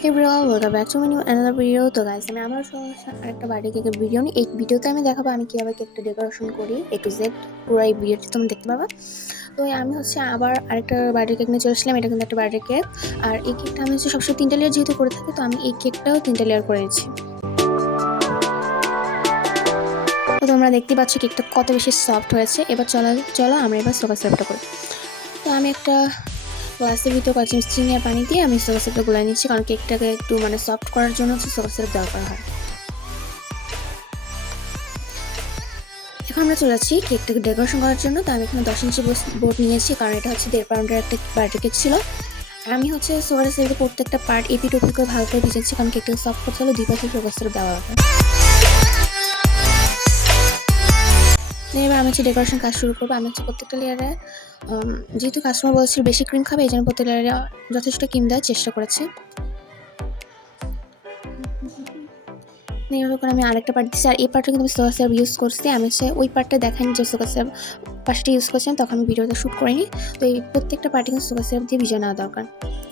Hey everyone, welcome back to my new another video. তো guys আমি আমার আরেকটা বার্থডে কেকের ভিডিও নিই। এই ভিডিওতে আমি দেখাবো আমি কিভাবে কেকটা ডেকোরেশন করি A to Z। পুরো এই ভিডিওটি তোমরা দেখতে পাবা। তো আমি আবার আরেকটা বার্থডে কেক নিয়ে চলে আসলাম। এটা কিন্তু একটা বার্থডে কেক, আর এই কেকটা আমি সবসময় 3টা লেয়ার যেহেতু করে থাকি, তো আমি এই কেকটাও 3টা লেয়ার করে নিচ্ছি। তো তোমরা দেখতে পাচ্ছ কেকটা কত বেশি সফট হয়েছে। এবার চলো আমরা এবার সুগার সিরাপটা করি। তো আমি একটা গ্লাসের ভিতর কয়েক চামচ চিনি আর পানি দিয়ে আমি সুগার সিরাপটা গুলাই নিচ্ছি, কারণ কেকটাকে একটু সফট করার জন্য সুগার সিরাপ দরকার হয়। এখন আমরা চলে যাচ্ছি কেকটাকে ডেকোরেশন করার জন্য। তো আমি এখানে 10 ইঞ্চি বোর্ড নিয়েছি, কারণ এটা 1.5 পাউন্ডের একটা বার্থডে কেক ছিল। আর আমি সুগার সিরাপের প্রত্যেকটা পার্ট এপিট ওপিট করে ভালো করে ভিজেছি, কারণ কেকটাকে সফট করতে হলে 2 পাশে সুগার সিরাপ দেওয়া হবে। এবার আমি ডেকোরেশন কাজ শুরু করবো। আমি প্রত্যেকটা লেয়ারে, যেহেতু কাস্টমার বলছিল বেশি ক্রিম খাবে, এই জন্য প্রত্যেক লেয়ারে যথেষ্ট ক্রিম দেওয়ার চেষ্টা করেছি। এইভাবে করে আমি আরেকটা পার্ট দিচ্ছি, আর এই পার্টটা কিন্তু আমি সুগার সিরাপ ইউজ করছি। আমি ওই পার্টটা দেখাইনি যে সুগার সিরাপ পাশটা ইউজ করছিলাম, তখন আমি ভিডিওটা শ্যুট করিনি। তো এই প্রত্যেকটা পার্টি কিন্তু সুগার সিরাপ দিয়ে ভিজিয়ে নেওয়া দরকার।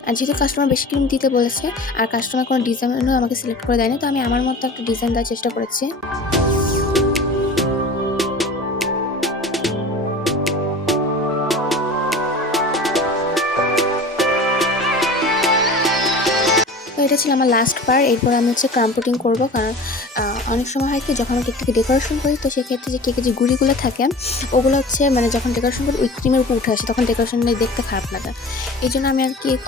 আর যেহেতু কাস্টমার বেশি ক্রিম দিতে বলেছে, আর কাস্টমার কোনো ডিজাইনও আমাকে সিলেক্ট করে দেয়নি, তো আমি আমার মতো একটা ডিজাইন দেওয়ার চেষ্টা করেছি। তো এটা ছিল আমার লাস্ট পার্ট। এরপর আমি ক্রাম পুটিং করবো, কারণ অনেক সময় হয় কি, যখন আমি কেকটাকে ডেকোরেশন করি, তো সেক্ষেত্রে যে কেকের যে গুঁড়িগুলো থাকে, ওগুলো যখন ডেকোরেশন করি ওই ক্রিমের উপর উঠে আসে, তখন ডেকোরেশনটা দেখতে খারাপ লাগে। এই জন্য আমি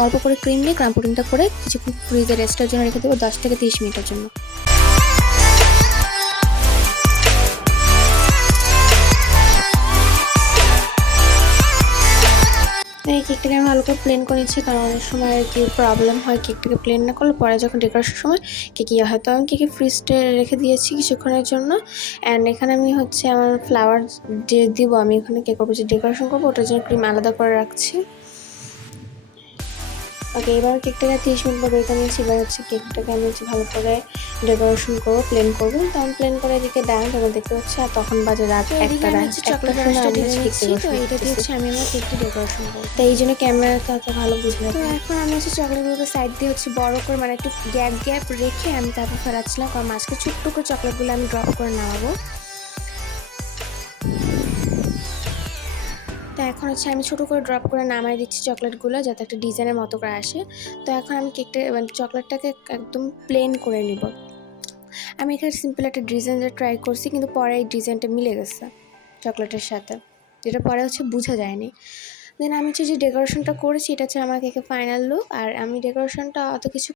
অল্প করে ক্রিম নিয়ে ক্রাম পুটিংটা করে কিছুক্ষণ ফ্রিজে রেস্টের জন্য রেখে দেবো, 10 থেকে 30 মিনিটের জন্য। এই কেকটাকে আমি ভালো করে প্লেন করে নিচ্ছি, কারণ অনেক সময় প্রবলেম হয় কেকটাকে প্লেন না করলে, পরে যখন ডেকোরেশন সময় কেক হয়। তো আমি কেকে ফ্রিজে রেখে দিয়েছি কিছুক্ষণের জন্য। অ্যান্ড এখানে আমি আমার ফ্লাওয়ার যে দিব, আমি এখানে কেকের উপর যে ডেকোরেশন করবো ওটার জন্য ক্রিম আলাদা করে রাখছি। ওকে, এবার কেকটাকে 30 মিনিট পর বের নিয়েছি। এবার কেকটাকে আমি ভালো করে ডেকোরেশন করবো, প্লেন করবো। তো আমি প্লেন করে এদিকে তোমরা দেখতে পাচ্ছি। আর তখন বাজে রাত 1টা। চকলেট ব্রাশটা দিয়ে নিচ্ছি। তো এটা দিয়ে আমি আমার কেকটা ডেকোরেশন করবো। তো এই জন্য ক্যামেরাটা অত ভালো বুঝে না। তো এখন আমি চকলেটগুলোকে সাইড দিয়ে বড় করে, একটু গ্যাপ রেখে আমি তারপর ফেরাচ্ছিলাম, কারণ মাঝকে ছোট্ট করে চকলেটগুলো আমি ড্রপ করে নামাবো। তো এখন আমি ছোটো করে ড্রপ করে নামাই দিচ্ছি চকলেটগুলো, যাতে একটা ডিজাইনের মতো করে আসে। তো এখন আমি কেকটা চকলেটটাকে একদম প্লেন করে নিব। আমি এখানে সিম্পল একটা ডিজাইন ট্রাই করছি, কিন্তু পরে এই ডিজাইনটা মিলে গেছে চকলেটের সাথে, যেটা পরে বোঝা যায়নি। দেন আমি যে ডেকোরেশনটা করেছি, এটা আমার কেকের ফাইনাল লুক। আর আমি ডেকোরেশনটা অত কিছু